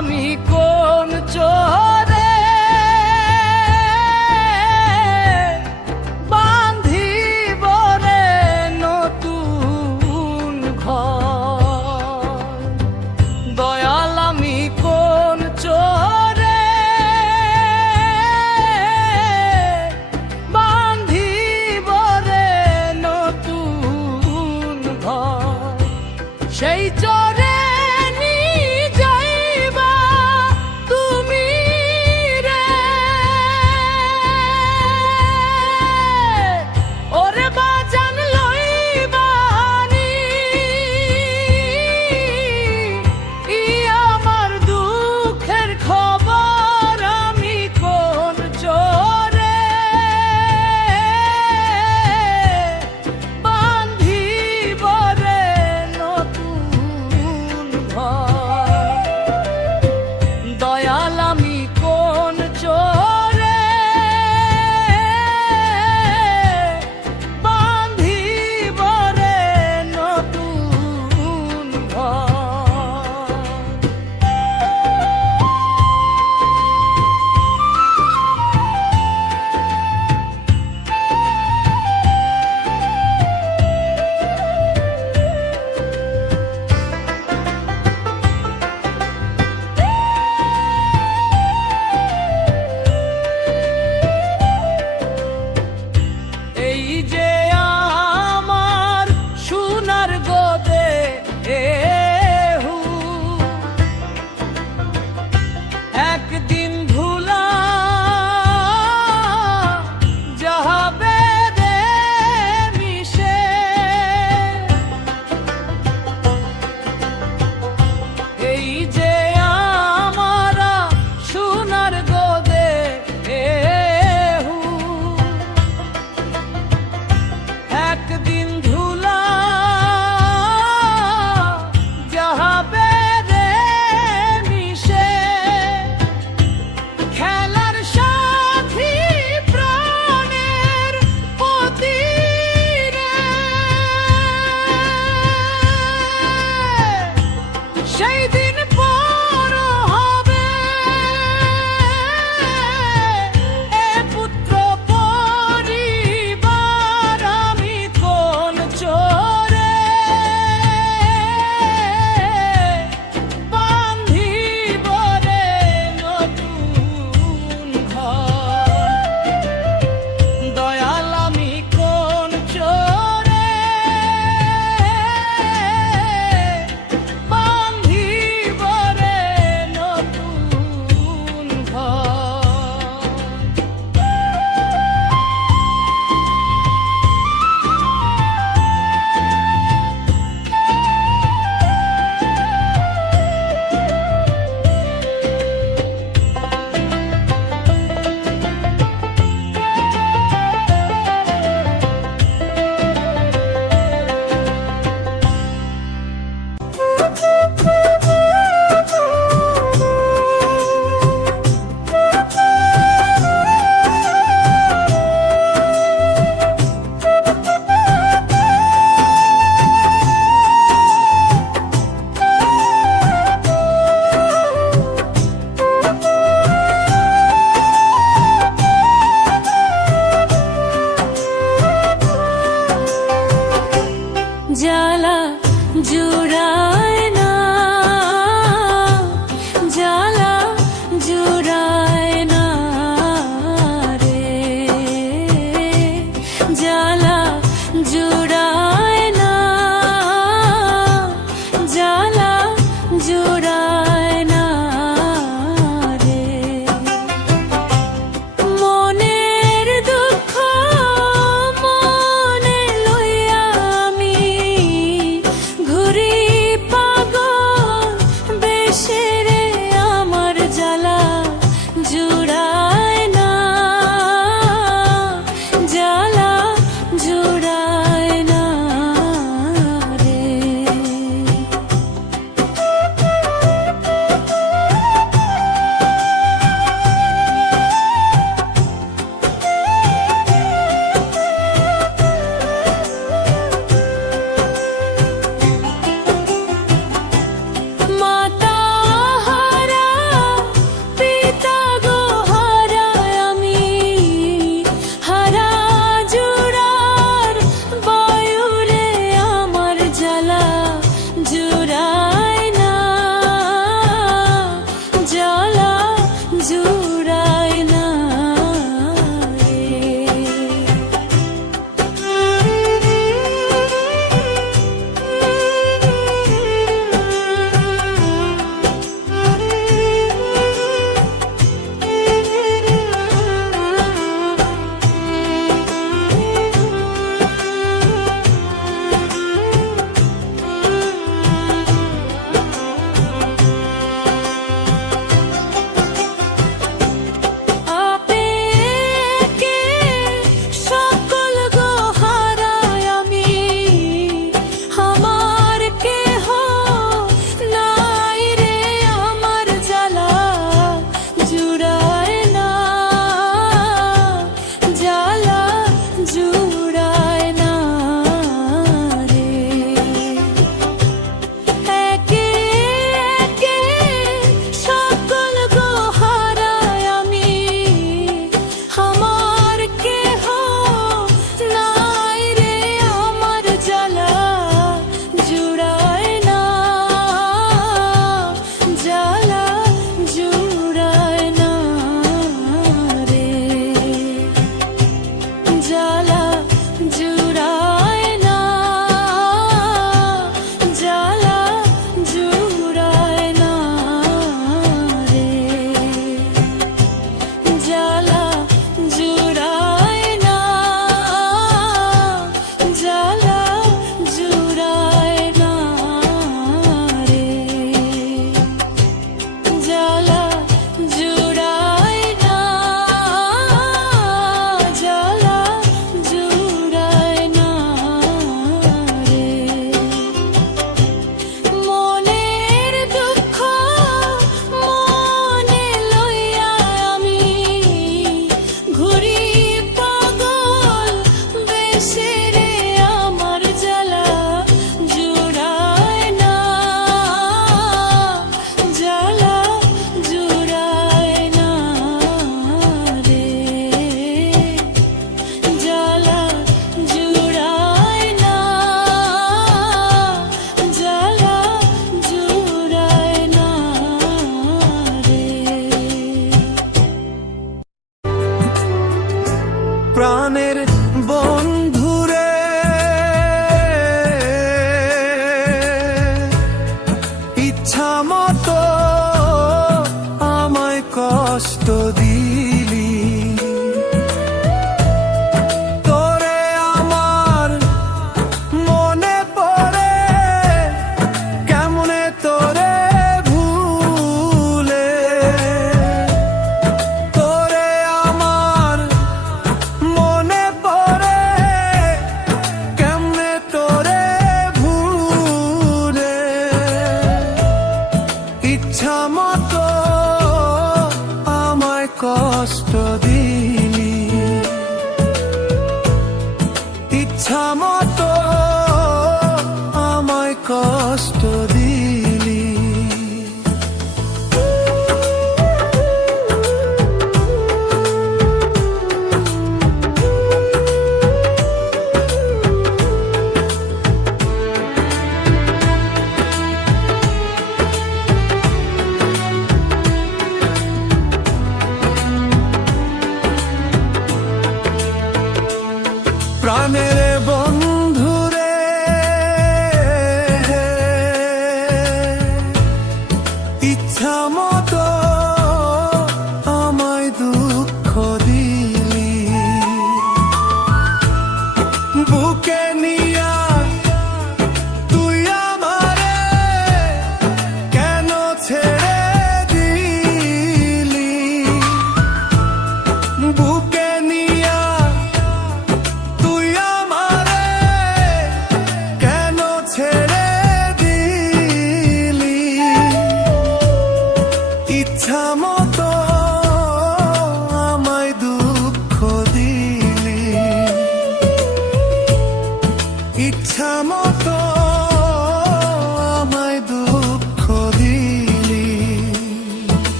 আমি কোন চোরে বান্ধিব রে নতুন ঘর। দয়াল আমি কোন চোরে বান্ধিব রে নতুন ঘর। সেই চোরে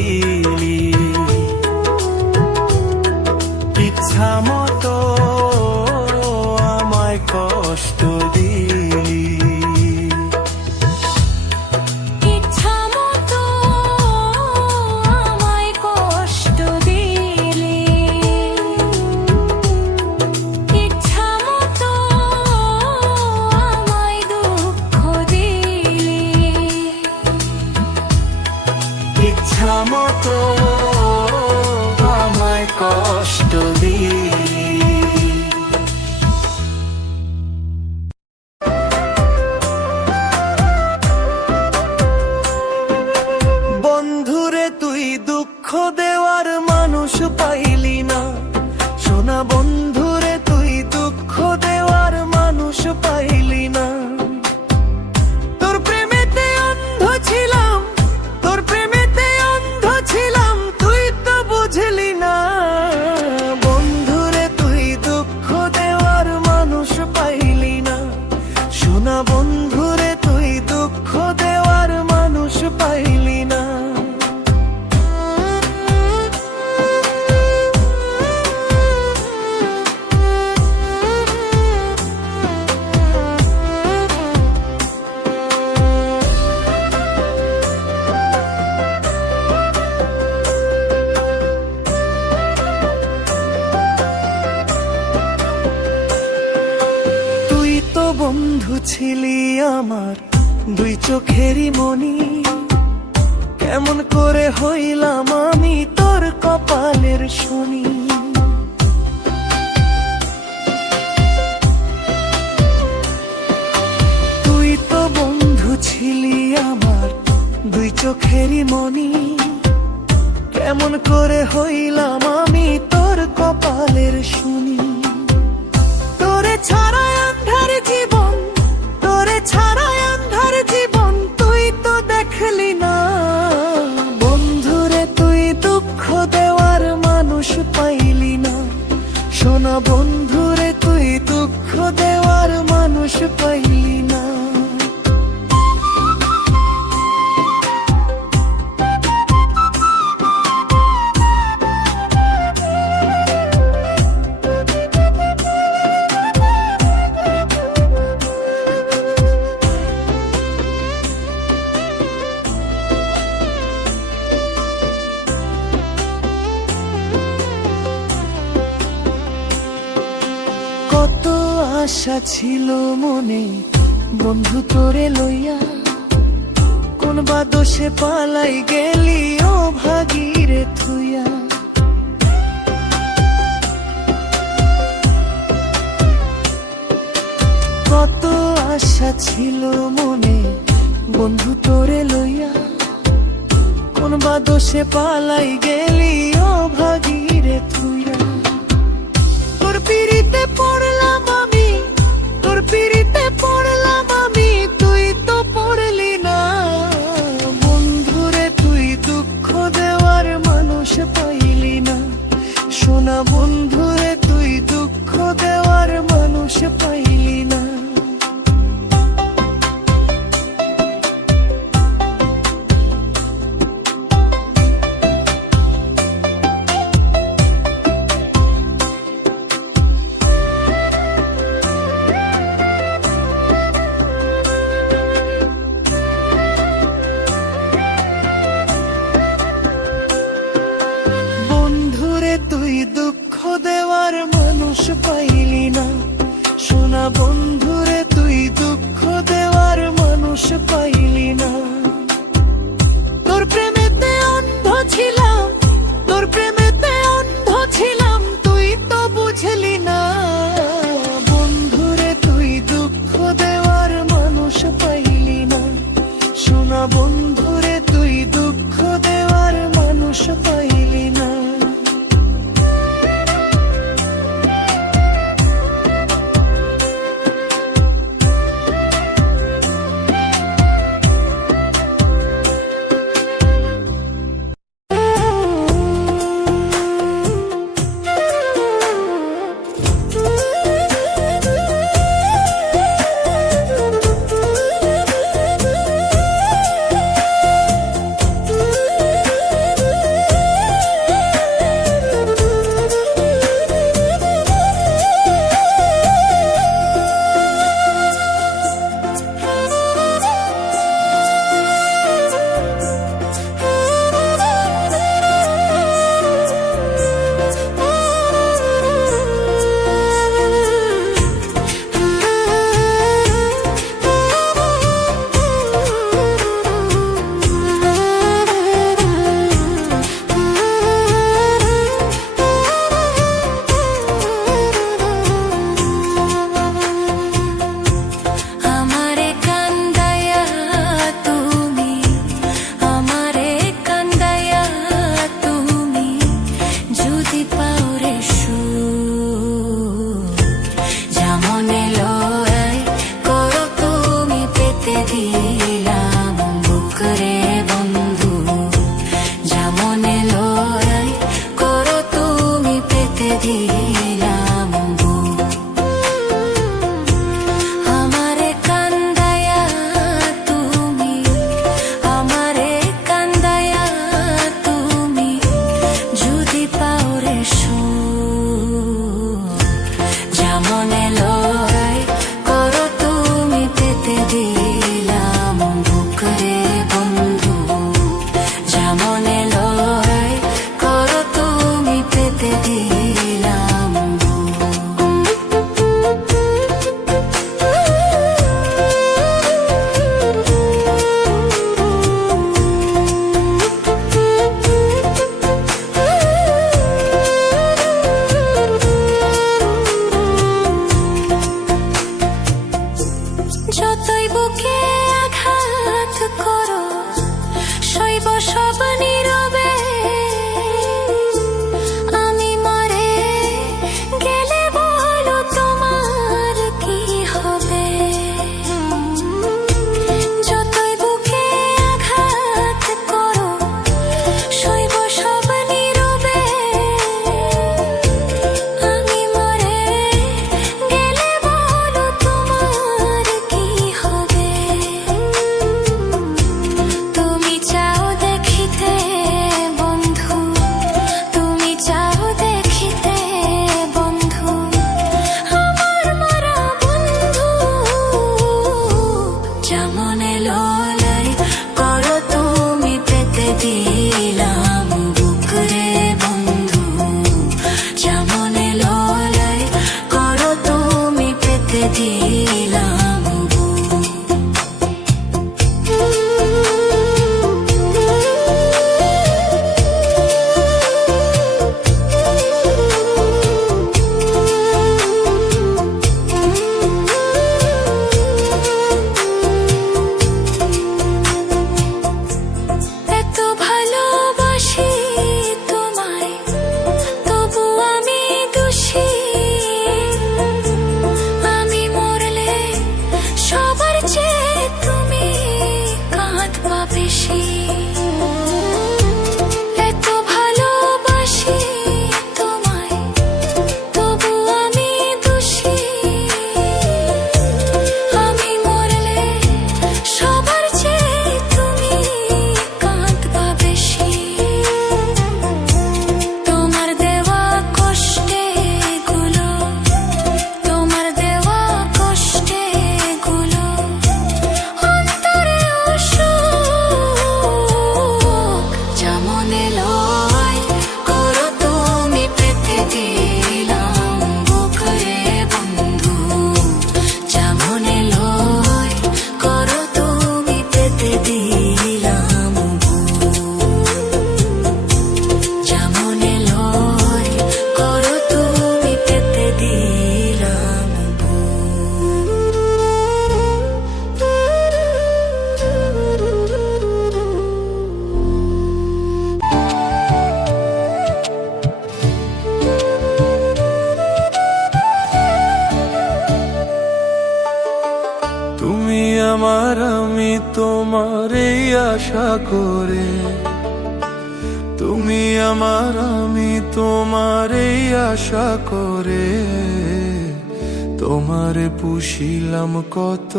দিলি, ইচ্ছা মতো আমায় কষ্ট দিলি। ইচ্ছা মতো আমায় কষ্ট দিলি, ইচ্ছা মতো আমায় দুঃখ দিলি, ইচ্ছা মতো আমায় কষ্ট দিলি। বন্ধুরে তুই দুঃখ দেওয়ার মানুষ পাইলি না, সোনা বন্ধুরে তুই দুঃখ দেওয়ার মানুষ পাইলি না। তোর প্রেমেতে অন্ধ ছিলাম, তোর প্রেমেতে অন্ধ ছিলাম, তুই তো বুঝলি না। বন্ধুরে তুই দুঃখ দেওয়ার মানুষ পাইলি না, সোনা বন্ধুরে তুই দুঃখ দেওয়ার মানুষ পাইলি না। তুই তো বন্ধু ছিলি আমার দুই চোখেরই মনি, কেমন করে হইলাম আমি তোর কপালের শনি। তুই তো বন্ধু ছিলি আমার দুই চোখেরই মনি, কেমন করে হইলাম আমি তোর কপালের শনি। তোরে ছাড়া আন্ধার জীবন, তোরে ছাড়া আন্ধার জীবন, তুই তো দেখলি না। বন্ধুরে তুই দুঃখ দেওয়ার মানুষ পাইলি না, সোনা বন্ধুরে তুই দুঃখ দেওয়ার মানুষ পাইলি না। কত আশা ছিল মনে বন্ধু তোরে লইয়া, কোন বা দোষে পালাই গেলি ও ভাগিরে থুইয়া। কত আশা ছিল মনে বন্ধু তোরে লইয়া, কোন বা দোষে পালাই গেলি ও ভাগিরে থুইয়া। তোর পিড়িতে পড়লাম আমি, তোর পিড়িতে পড়লাম আমি, তুই তো পড়লি না। বন্ধুরে তুই দুঃখ দেওয়ার মানুষ পাইলি না, সোনা বন্ধুরে তুই দুঃখ দেওয়ার মানুষ পাইলি না। বুকরে বন্ধু যেমনে লড়াই করো তুমি পেতে দিলাম বুক। আমারে কান্দায়া তুমি, আমারে কান্দায়া তুমি যদি পাওরে সুখ, যেমনে লড়াই করো তুমি পেতে দিলাম বুকরে বন্ধু যেমনে লড়াই করো তুমি পেতে দিলাম যতই বুকে আঘাত করো শৈব সব নীরবে, আমি মরে গেলে বলো তোমার কি হবে। যতই বুকে আঘাত করো শৈব সব নীরবে, আমি মরে গেলে বলো তোমার কি হবে। তুমি চাও দেখিতে বন্ধু, তুমি চাও দেখিতে বন্ধু আমার মরা বন্ধু, যেমনে লড়াই করো তুমি পেতে দিলাম বুকরে বন্ধু, যেমনে লড়াই করো তুমি পেতে দিলাম বুক। এত ভালোবাসি তোমায় তবু আমি দোষী, আমি মরলে সবার চেয়ে তুমি কাঁদবা বেশি। এত ভালোবাসি তোমায় তবু আমি দোষী, আমি মরলে সবার চেয়ে তুমি কাঁদবা বেশি। তোমার দেওয়া কষ্টে গুলো, তোমার দেওয়া কষ্টে গুলো অন্তরে অসুখ, যেমনে লড়াই করো তুমি পেতে দিলাম বুকরে বন্ধু, যেমনে লড়াই করো তুমি পেতে দিলাম বুক। যেমনে লড়াই করো তুমি পেতে দিলাম তুমি আমার আমি তোমার এই আশা করে, তুমি আমার আমি তোমার এই আশা করে, তোমারে পুষিলাম কত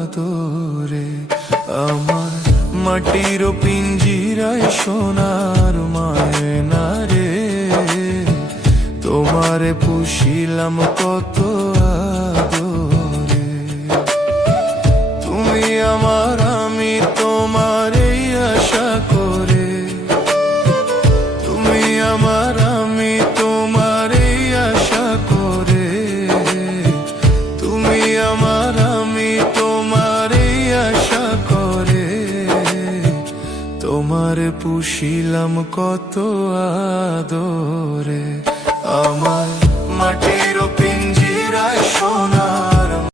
আদরে। আমার মাটির পিঞ্জিরায় সোনার মায়না রে, তোমারে পুষিলাম কত আদরে। তুমি আমার আমি তোমার এই আশা করে, তুমি আমার আমি তোমার এই আশা করে, তুমি আমার আমি তোমার এই আশা করে, তোমার পুষিলাম কত আদরে। আমার মাটি